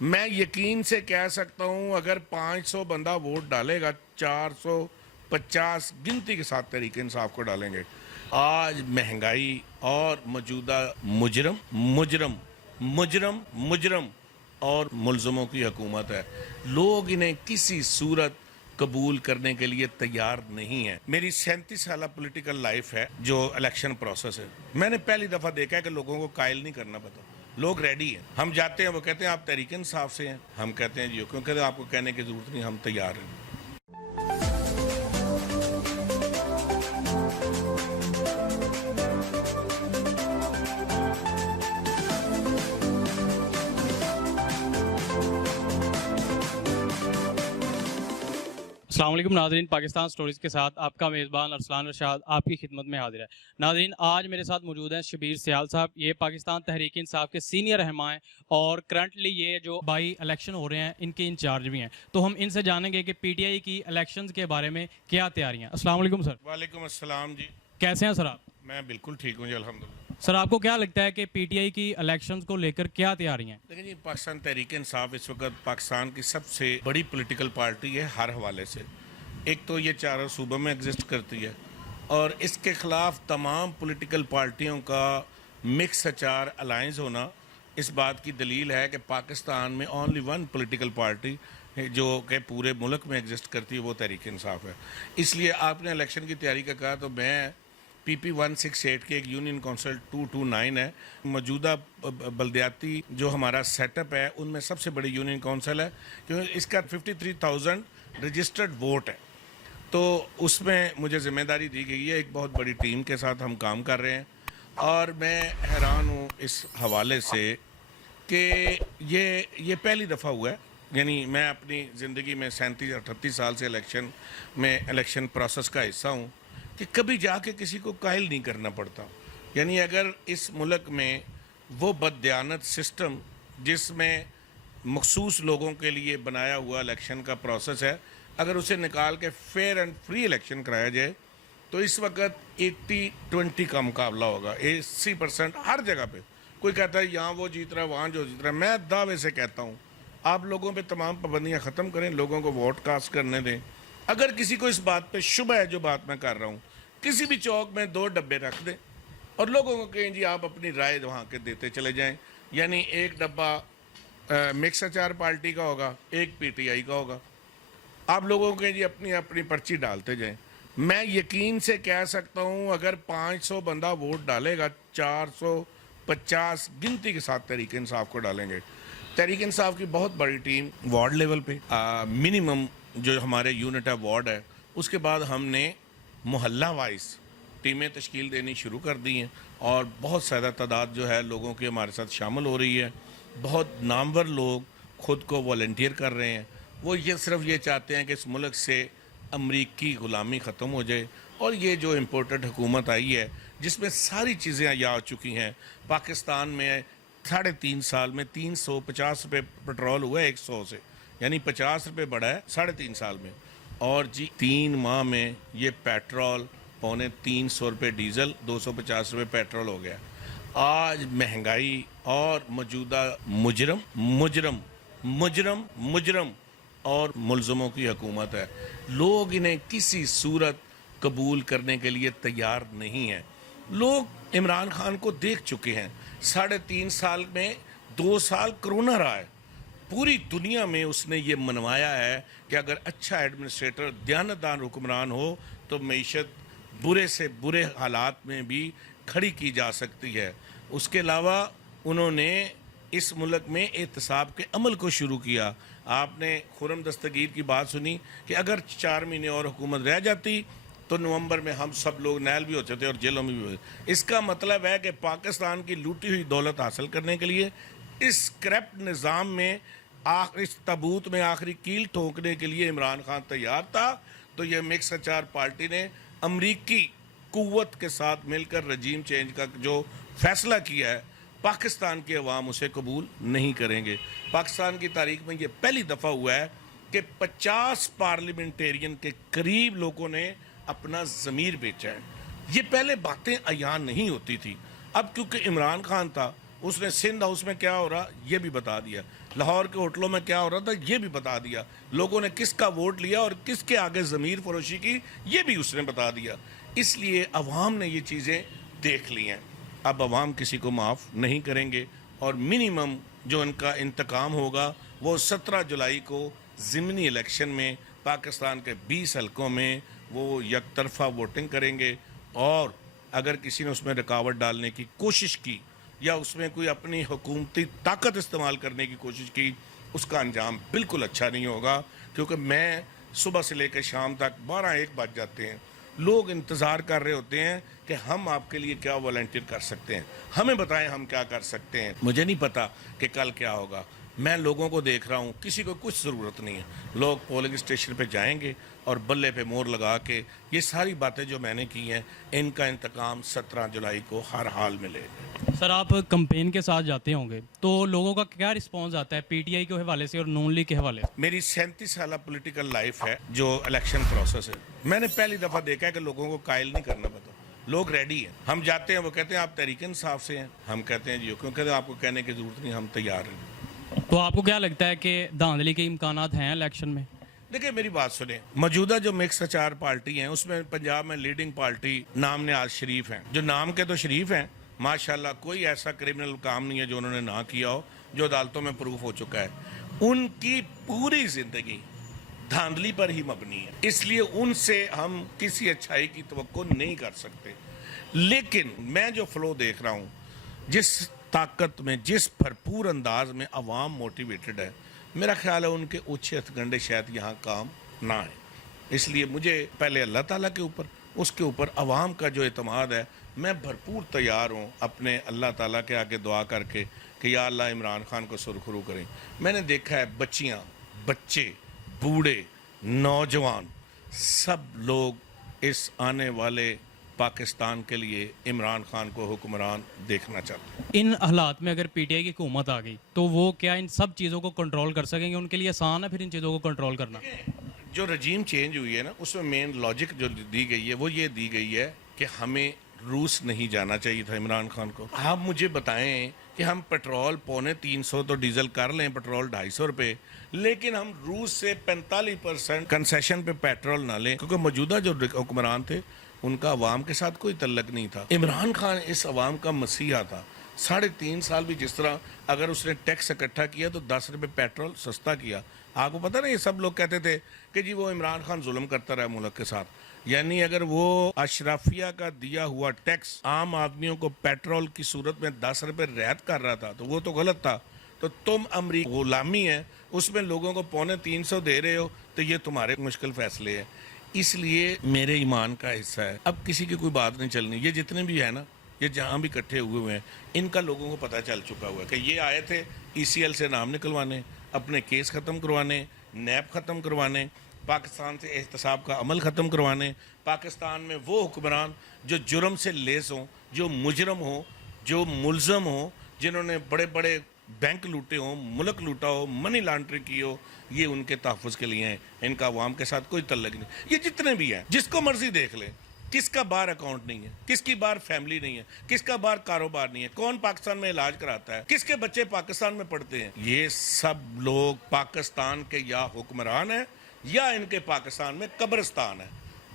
میں یقین سے کہہ سکتا ہوں اگر 500 بندہ ووٹ ڈالے گا 450 گنتی کے ساتھ تحریک انصاف کو ڈالیں گے۔ آج مہنگائی اور موجودہ مجرم اور ملزموں کی حکومت ہے، لوگ انہیں کسی صورت قبول کرنے کے لیے تیار نہیں ہے۔ میری 37 سالہ پولیٹیکل لائف ہے جو الیکشن پروسیس ہے، میں نے پہلی دفعہ دیکھا ہے کہ لوگوں کو قائل نہیں کرنا پتا، لوگ ریڈی ہیں۔ ہم جاتے ہیں، وہ کہتے ہیں آپ تحریک انصاف سے ہیں، ہم کہتے ہیں جی کیونکہ آپ کو کہنے کی ضرورت نہیں، ہم تیار ہیں۔ السلام علیکم ناظرین، پاکستان سٹوریز کے ساتھ آپ کا میزبان ارسلان رشاد آپ کی خدمت میں حاضر ہے۔ ناظرین، آج میرے ساتھ موجود ہیں شبیر سیال صاحب، یہ پاکستان تحریک انصاف کے سینئر رہنما ہیں اور کرنٹلی یہ جو بائی الیکشن ہو رہے ہیں ان کے انچارج بھی ہیں، تو ہم ان سے جانیں گے کہ پی ٹی آئی کی الیکشنز کے بارے میں کیا تیاریاں۔ السلام علیکم سر۔ وعلیکم السلام جی، کیسے ہیں سر آپ؟ میں بالکل ٹھیک ہوں جی، الحمدللہ۔ سر آپ کو کیا لگتا ہے کہ پی ٹی آئی کی الیکشنز کو لے کر کیا تیاریاں ہیں؟ لیکن جی پاکستان تحریک انصاف اس وقت پاکستان کی سب سے بڑی پولیٹیکل پارٹی ہے ہر حوالے سے۔ ایک تو یہ چاروں صوبوں میں ایگزسٹ کرتی ہے اور اس کے خلاف تمام پولیٹیکل پارٹیوں کا مکس اچار الائنس ہونا اس بات کی دلیل ہے کہ پاکستان میں اونلی ون پولیٹیکل پارٹی جو کہ پورے ملک میں ایگزسٹ کرتی ہے وہ تحریک انصاف ہے۔ اس لیے آپ نے الیکشن کی تیاری کا کہا تو میں پی پی 168 کے ایک یونین کونسل 229 ہے، موجودہ بلدیاتی جو ہمارا سیٹ اپ ہے ان میں سب سے بڑی یونین کونسل ہے کیونکہ اس کا 53,000 رجسٹرڈ ووٹ ہے، تو اس میں مجھے ذمہ داری دی گئی ہے۔ ایک بہت بڑی ٹیم کے ساتھ ہم کام کر رہے ہیں اور میں حیران ہوں اس حوالے سے کہ یہ پہلی دفعہ ہوا ہے، یعنی میں اپنی زندگی میں 37-38 سال سے الیکشن پروسیس کا حصہ ہوں کہ کبھی جا کے کسی کو قائل نہیں کرنا پڑتا۔ یعنی اگر اس ملک میں وہ بددیانت سسٹم جس میں مخصوص لوگوں کے لیے بنایا ہوا الیکشن کا پروسیس ہے، اگر اسے نکال کے فیئر اینڈ فری الیکشن کرایا جائے تو اس وقت 80-20 کا مقابلہ ہوگا، 80% ہر جگہ پہ۔ کوئی کہتا ہے یہاں وہ جیت رہا ہے، وہاں جو جیت رہا ہے، میں دعوے سے کہتا ہوں آپ لوگوں پہ تمام پابندیاں ختم کریں، لوگوں کو ووٹ کاسٹ کرنے دیں۔ اگر کسی کو اس بات پہ شبہ ہے جو بات میں کر رہا ہوں، کسی بھی چوک میں 2 ڈبے رکھ دیں اور لوگوں کو کہیں جی آپ اپنی رائے وہاں کے دیتے چلے جائیں، یعنی ایک ڈبہ مکس اچار پارٹی کا ہوگا، ایک پی ٹی آئی کا ہوگا، آپ لوگوں کے جی اپنی اپنی پرچی ڈالتے جائیں۔ میں یقین سے کہہ سکتا ہوں اگر 500 بندہ ووٹ ڈالے گا 450 گنتی کے ساتھ تحریک انصاف کو ڈالیں گے۔ تحریک انصاف کی بہت بڑی ٹیم وارڈ لیول پہ منیمم جو ہمارے یونٹ ہے وارڈ ہے، اس کے بعد ہم نے محلہ وائز ٹیمیں تشکیل دینی شروع کر دی ہیں اور بہت زیادہ تعداد جو ہے لوگوں کی ہمارے ساتھ شامل ہو رہی ہے۔ بہت نامور لوگ خود کو والنٹیئر کر رہے ہیں، وہ صرف یہ چاہتے ہیں کہ اس ملک سے امریکی غلامی ختم ہو جائے اور یہ جو امپورٹڈ حکومت آئی ہے جس میں ساری چیزیں آ چکی ہیں۔ پاکستان میں 3.5 سال میں 350 روپے پٹرول ہوا ہے 100 سے، یعنی 50 روپے بڑھا ہے 3.5 سال میں، اور جی 3 ماہ میں یہ پیٹرول 350 روپے ڈیزل، 250 روپے پیٹرول ہو گیا۔ آج مہنگائی اور موجودہ مجرم اور ملزموں کی حکومت ہے، لوگ انہیں کسی صورت قبول کرنے کے لیے تیار نہیں ہیں۔ لوگ عمران خان کو دیکھ چکے ہیں، 3.5 سال میں 2 سال کرونا رہا ہے، پوری دنیا میں اس نے یہ منوایا ہے کہ اگر اچھا ایڈمنسٹریٹر دیانتدار حکمران ہو تو معیشت برے سے برے حالات میں بھی کھڑی کی جا سکتی ہے۔ اس کے علاوہ انہوں نے اس ملک میں احتساب کے عمل کو شروع کیا۔ آپ نے خرم دستگیر کی بات سنی کہ اگر 4 مہینے اور حکومت رہ جاتی تو نومبر میں ہم سب لوگ نیل بھی ہوتے تھے اور جیلوں میں بھی ہوتے۔ اس کا مطلب ہے کہ پاکستان کی لوٹی ہوئی دولت حاصل کرنے کے لیے اس کرپٹ نظام میں اس تابوت میں آخری کیل ٹھوکنے کے لیے عمران خان تیار تھا، تو یہ مکس اچار پارٹی نے امریکی قوت کے ساتھ مل کر رجیم چینج کا جو فیصلہ کیا ہے، پاکستان کے عوام اسے قبول نہیں کریں گے۔ پاکستان کی تاریخ میں یہ پہلی دفعہ ہوا ہے کہ 50 پارلیمنٹیرین کے قریب لوگوں نے اپنا ضمیر بیچا ہے۔ یہ پہلے باتیں عیان نہیں ہوتی تھی، اب کیونکہ عمران خان تھا، اس نے سندھ ہاؤس میں کیا ہو رہا یہ بھی بتا دیا۔ لاہور کے ہوٹلوں میں کیا ہو رہا تھا یہ بھی بتا دیا, لوگوں نے کس کا ووٹ لیا اور کس کے آگے ضمیر فروشی کی یہ بھی اس نے بتا دیا. اس لیے عوام نے یہ چیزیں دیکھ لی ہیں. اب عوام کسی کو معاف نہیں کریں گے, اور منیمم جو ان کا انتقام ہوگا وہ 17 جولائی کو ضمنی الیکشن میں پاکستان کے 20 حلقوں میں وہ یک طرفہ ووٹنگ کریں گے. اور اگر کسی نے اس میں رکاوٹ ڈالنے کی کوشش کی یا اس میں کوئی اپنی حکومتی طاقت استعمال کرنے کی کوشش کی, اس کا انجام بالکل اچھا نہیں ہوگا. کیونکہ میں صبح سے لے کے شام تک 12-1 بج جاتے ہیں, لوگ انتظار کر رہے ہوتے ہیں کہ ہم آپ کے لیے کیا والنٹیئر کر سکتے ہیں, ہمیں بتائیں ہم کیا کر سکتے ہیں. مجھے نہیں پتا کہ کل کیا ہوگا, میں لوگوں کو دیکھ رہا ہوں, کسی کو کچھ ضرورت نہیں ہے. لوگ پولنگ اسٹیشن پہ جائیں گے اور بلے پہ مور لگا کے یہ ساری باتیں جو میں نے کی ہیں ان کا انتقام 17 جولائی کو ہر حال میں لے گا. سر آپ کمپین کے ساتھ جاتے ہوں گے تو لوگوں کا کیا رسپانس آتا ہے پی ٹی آئی کے حوالے سے اور نون لیگ کے حوالے سے؟ میری 37 سالہ پولیٹیکل لائف ہے جو الیکشن پروسیس ہے. میں نے پہلی دفعہ دیکھا ہے کہ لوگوں کو قائل نہیں کرنا پتا. لوگ ریڈی ہیں, ہم جاتے ہیں وہ کہتے ہیں آپ تحریک انصاف سے ہیں, ہم کہتے ہیں جی کیوں کہتے ہیں آپ کو کہنے کی ضرورت نہیں, ہم تیار ہیں. تو آپ کو کیا لگتا ہے کہ دھاندلی کے امکانات ہیں الیکشن میں؟ دیکھیں میری بات سنیں, موجودہ جو مکس اچار پارٹی ہیں اس میں پنجاب میں لیڈنگ پارٹی نام نہاد شریف ہیں, جو نام کے تو شریف ہیں ماشاءاللہ, کوئی ایسا کرمنل کام نہیں ہے جو انہوں نے نہ کیا ہو جو عدالتوں میں پروف ہو چکا ہے. ان کی پوری زندگی دھاندلی پر ہی مبنی ہے, اس لیے ان سے ہم کسی اچھائی کی توقع نہیں کر سکتے. لیکن میں جو فلو دیکھ رہا ہوں, جس طاقت میں, جس بھرپور انداز میں عوام موٹیویٹڈ ہے, میرا خیال ہے ان کے اوچھے ہتھکنڈے شاید یہاں کام نہ آئے. اس لیے مجھے پہلے اللہ تعالیٰ کے اوپر, اس کے اوپر عوام کا جو اعتماد ہے, میں بھرپور تیار ہوں اپنے اللہ تعالیٰ کے آگے دعا کر کے کہ یا اللہ عمران خان کو سرخرو کریں. میں نے دیکھا ہے بچیاں, بچے, بوڑھے, نوجوان, سب لوگ اس آنے والے پاکستان کے لیے عمران خان کو حکمران دیکھنا چاہتے ہیں. ان حالات میں اگر پی ٹی آئی کی حکومت آ گئی تو وہ کیا ان سب چیزوں کو کنٹرول کر سکیں گے؟ ان کے لیے آسان ہے پھر ان چیزوں کو کنٹرول کرنا؟ جو رجیم چینج ہوئی ہے نا, اس میں مین لاجک جو دی گئی ہے وہ یہ دی گئی ہے کہ ہمیں روس نہیں جانا چاہیے تھا عمران خان کو. آپ مجھے بتائیں کہ ہم پیٹرول 350 تو ڈیزل کر لیں, پیٹرول 250 روپے, لیکن ہم روس سے 45% کنسیشن پہ پیٹرول نہ لیں, کیونکہ موجودہ جو حکمران تھے ان کا عوام کے ساتھ کوئی تعلق نہیں تھا. عمران خان اس عوام کا مسیحا تھا. 3.5 سال بھی جس طرح اگر اس نے ٹیکس اکٹھا کیا تو 10 روپے پیٹرول سستا کیا. آپ کو پتہ نا, یہ سب لوگ کہتے تھے کہ جی وہ عمران خان ظلم کرتا رہا ملک کے ساتھ. یعنی اگر وہ اشرافیہ کا دیا ہوا ٹیکس عام آدمیوں کو پیٹرول کی صورت میں 10 روپے رعایت کر رہا تھا تو وہ تو غلط تھا. تو تم امریکی غلامی ہے, اس میں لوگوں کو 350 دے رہے ہو, تو یہ تمہارے مشکل فیصلے ہیں. اس لیے میرے ایمان کا حصہ ہے, اب کسی کی کوئی بات نہیں چلنی. یہ جتنے بھی ہیں نا, یہ جہاں بھی اکٹھے ہوئے ہیں, ان کا لوگوں کو پتہ چل چکا ہوا ہے کہ یہ آئے تھے ای سی ایل سے نام نکلوانے, اپنے کیس ختم کروانے, نیب ختم کروانے, پاکستان سے احتساب کا عمل ختم کروانے. پاکستان میں وہ حکمران جو جرم سے لیس ہوں, جو مجرم ہوں, جو ملزم ہوں, جنہوں نے بڑے بڑے بینک لوٹے ہوں, ملک لوٹا ہو, منی لانڈرنگ کی ہو, یہ ان کے تحفظ کے لیے ہیں. ان کا عوام کے ساتھ کوئی تعلق نہیں. یہ جتنے بھی ہیں جس کو مرضی دیکھ لیں, کس کا بار اکاؤنٹ نہیں ہے, کس کی بار فیملی نہیں ہے, کس کا بار کاروبار نہیں ہے, کون پاکستان میں علاج کراتا ہے, کس کے بچے پاکستان میں پڑھتے ہیں. یہ سب لوگ پاکستان کے یا حکمران ہیں یا ان کے پاکستان میں قبرستان ہے.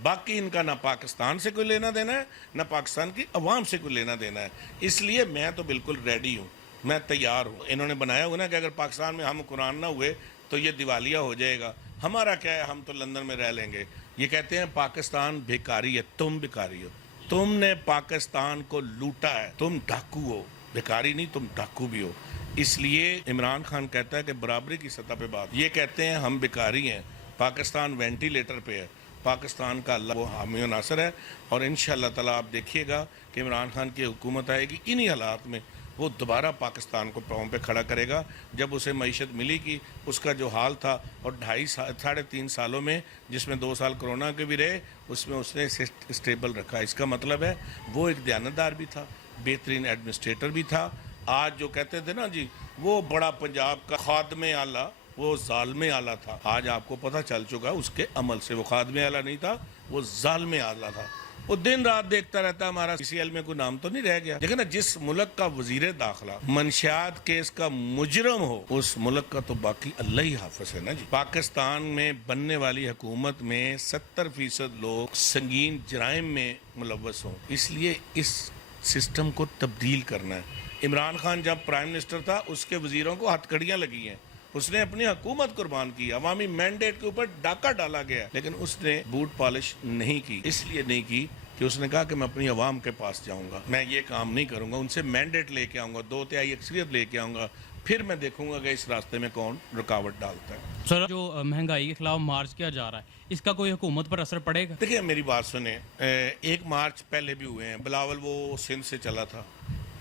باقی ان کا نہ پاکستان سے کوئی لینا دینا ہے, نہ پاکستان کی عوام سے کوئی لینا دینا ہے. اس لیے میں تو بالکل ریڈی ہوں, میں تیار ہوں. انہوں نے بنایا ہوا نا کہ اگر پاکستان میں ہم قرآن نہ ہوئے تو یہ دیوالیہ ہو جائے گا. ہمارا کیا ہے, ہم تو لندن میں رہ لیں گے. یہ کہتے ہیں پاکستان بھیکاری ہے, تم بھیکاری ہو, تم نے پاکستان کو لوٹا ہے, تم ڈاکو ہو. بھیکاری نہیں, تم ڈاکو بھی ہو. اس لیے عمران خان کہتا ہے کہ برابری کی سطح پہ بات. یہ کہتے ہیں ہم بھیکاری ہیں, پاکستان وینٹیلیٹر پہ ہے, پاکستان کا اللہ وہ حامی و ناصر ہے. اور انشاءاللہ تعالیٰ آپ دیکھیے گا کہ عمران خان کی حکومت آئے گی, انہی حالات میں وہ دوبارہ پاکستان کو پاؤں پہ کھڑا کرے گا. جب اسے معیشت ملی کہ اس کا جو حال تھا, اور 3.5 سالوں میں جس میں 2 سال کرونا کے بھی رہے, اس میں اس نے اسٹیبل رکھا. اس کا مطلب ہے وہ ایک دیانتدار بھی تھا, بہترین ایڈمنسٹریٹر بھی تھا. آج جو کہتے تھے نا جی وہ بڑا پنجاب کا خادم اعلیٰ, وہ ظالم اعلیٰ تھا. آج آپ کو پتہ چل چکا اس کے عمل سے وہ خادم اعلیٰ نہیں تھا, وہ ظالم اعلیٰ تھا. وہ دن رات دیکھتا رہتا ہمارا CCL میں کوئی نام تو نہیں رہ گیا. لیکن جس ملک کا وزیر داخلہ منشیات کیس کا مجرم ہو, اس ملک کا تو باقی اللہ ہی حافظ ہے نا جی. پاکستان میں بننے والی حکومت میں 70% لوگ سنگین جرائم میں ملوث ہوں, اس لیے اس سسٹم کو تبدیل کرنا ہے. عمران خان جب پرائم منسٹر تھا اس کے وزیروں کو ہتھ کڑیاں لگی ہیں, اس نے اپنی حکومت قربان کی, عوامی مینڈیٹ کے اوپر ڈاکہ ڈالا گیا, لیکن اس نے بوٹ پالش نہیں کی. اس لیے نہیں کی کہ اس نے کہا کہ میں اپنی عوام کے پاس جاؤں گا, میں یہ کام نہیں کروں گا, ان سے مینڈیٹ لے کے آؤں گا, 2/3 اکثریت لے کے آؤں گا, پھر میں دیکھوں گا کہ اس راستے میں کون رکاوٹ ڈالتا ہے. سر جو مہنگائی کے خلاف مارچ کیا جا رہا ہے, اس کا کوئی حکومت پر اثر پڑے گا؟ دیکھیں میری بات سنیں, 1 مارچ پہلے بھی ہوئے ہیں. بلاول وہ سندھ سے چلا تھا,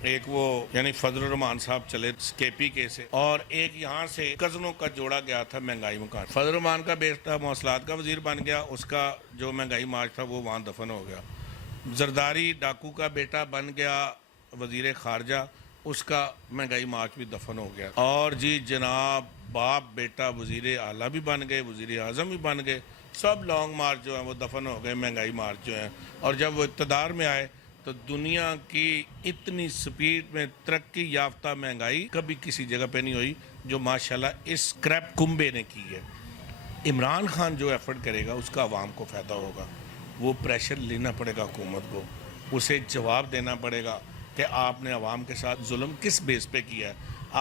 ایک وہ یعنی فضل الرحمان صاحب چلے KPK سے, اور ایک یہاں سے کزنوں کا جوڑا گیا تھا مہنگائی مکان. فضل الرحمان کا بیٹا مواصلات کا وزیر بن گیا, اس کا جو مہنگائی مارچ تھا وہ وہاں دفن ہو گیا. زرداری ڈاکو کا بیٹا بن گیا وزیر خارجہ, اس کا مہنگائی مارچ بھی دفن ہو گیا. اور جی جناب باپ بیٹا وزیر اعلیٰ بھی بن گئے, وزیر اعظم بھی بن گئے, سب لانگ مارچ جو ہیں وہ دفن ہو گئے, مہنگائی مارچ جو ہیں. اور جب وہ اقتدار میں آئے تو دنیا کی اتنی سپیڈ میں ترقی یافتہ مہنگائی کبھی کسی جگہ پہ نہیں ہوئی جو ماشاءاللہ اس کریپ کنبے نے کی ہے. عمران خان جو ایفرٹ کرے گا اس کا عوام کو فائدہ ہوگا. وہ پریشر لینا پڑے گا حکومت کو, اسے جواب دینا پڑے گا کہ آپ نے عوام کے ساتھ ظلم کس بیس پہ کیا ہے.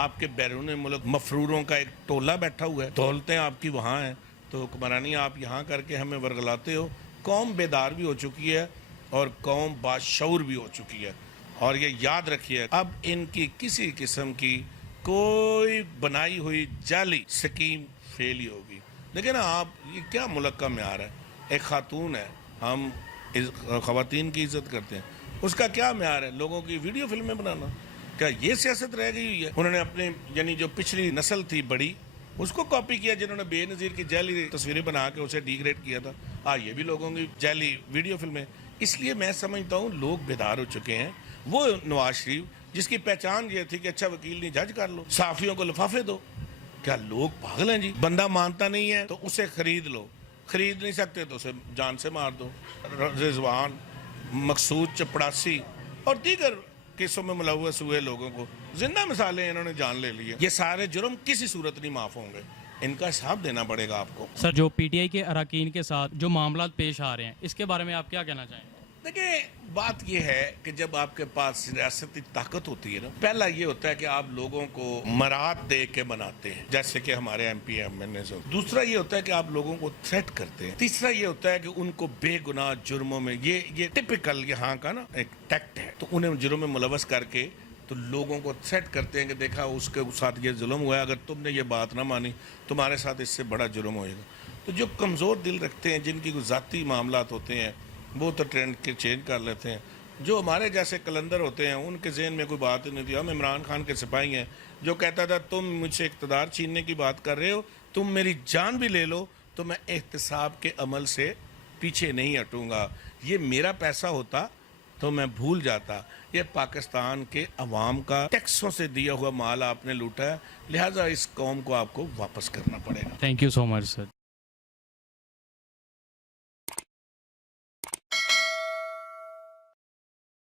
آپ کے بیرون ملک مفروروں کا ایک ٹولہ بیٹھا ہوا ہے, دولتیں آپ کی وہاں ہیں, تو حکمرانی آپ یہاں کر کے ہمیں ورگلاتے ہو. قوم بیدار بھی ہو چکی ہے اور قوم باشعور بھی ہو چکی ہے, اور یہ یاد رکھیے اب ان کی کسی قسم کی کوئی بنائی ہوئی جعلی سکیم فیل ہی ہوگی. لیکن آپ یہ کیا ملک کا معیار ہے؟ ایک خاتون ہے, ہم خواتین کی عزت کرتے ہیں, اس کا کیا معیار ہے؟ لوگوں کی ویڈیو فلمیں بنانا. کیا یہ سیاست رہ گئی ہوئی ہے؟ انہوں نے اپنے یعنی جو پچھلی نسل تھی بڑی, اس کو کاپی کیا, جنہوں نے بے نظیر کی جعلی تصویریں بنا کے اسے ڈی گریڈ کیا تھا. یہ بھی لوگوں کی جعلی ویڈیو فلمیں. اس لیے میں سمجھتا ہوں لوگ بیدار ہو چکے ہیں. وہ نواز شریف جس کی پہچان یہ تھی کہ اچھا وکیل نہیں جج کر لو, صحافیوں کو لفافے دو, کیا لوگ پاگل ہیں جی؟ بندہ مانتا نہیں ہے تو اسے خرید لو, خرید نہیں سکتے تو اسے جان سے مار دو. رضوان, مقصود چپڑاسی اور دیگر کیسوں میں ملوث ہوئے لوگوں کو زندہ مثالیں انہوں نے جان لے لی ہے. یہ سارے جرم کسی صورت نہیں معاف ہوں گے, ان کا حساب دینا پڑے گا آپ کو. سر جو PTI کے اراکین کے ساتھ جو معاملات پیش آ رہے ہیں, اس کے بارے میں آپ کیا کہنا چاہیں گے؟ دیکھیں بات یہ ہے کہ جب آپ کے پاس ریاستی طاقت ہوتی ہے نا, پہلا یہ ہوتا ہے کہ آپ لوگوں کو مراد دے کے بناتے ہیں, جیسے کہ ہمارے MP MNAs. دوسرا یہ ہوتا ہے کہ آپ لوگوں کو تھریٹ کرتے ہیں. تیسرا یہ ہوتا ہے کہ ان کو بے گناہ جرموں میں, یہ ٹپیکل یہاں کا نا ایک ٹیکٹ ہے, تو انہیں جرم میں ملوث کر کے تو لوگوں کو تھریٹ کرتے ہیں کہ دیکھا اس کے ساتھ یہ ظلم ہوا ہے, اگر تم نے یہ بات نہ مانی تمہارے ساتھ اس سے بڑا جرم ہوئے گا. تو جو کمزور دل رکھتے ہیں, جن کی کوئی ذاتی معاملات ہوتے ہیں, وہ تو ٹرینڈ کے چینج کر لیتے ہیں. جو ہمارے جیسے کلندر ہوتے ہیں ان کے ذہن میں کوئی بات نہیں تھی. ہم عمران خان کے سپاہی ہیں, جو کہتا تھا تم مجھ سے اقتدار چھیننے کی بات کر رہے ہو, تم میری جان بھی لے لو تو میں احتساب کے عمل سے پیچھے نہیں ہٹوں گا. یہ میرا پیسہ ہوتا تو میں بھول جاتا. یہ پاکستان کے عوام کا ٹیکسوں سے دیا ہوا مال آپ نے لوٹا ہے, لہٰذا اس قوم کو آپ کو واپس کرنا پڑے گا. Thank you so much sir.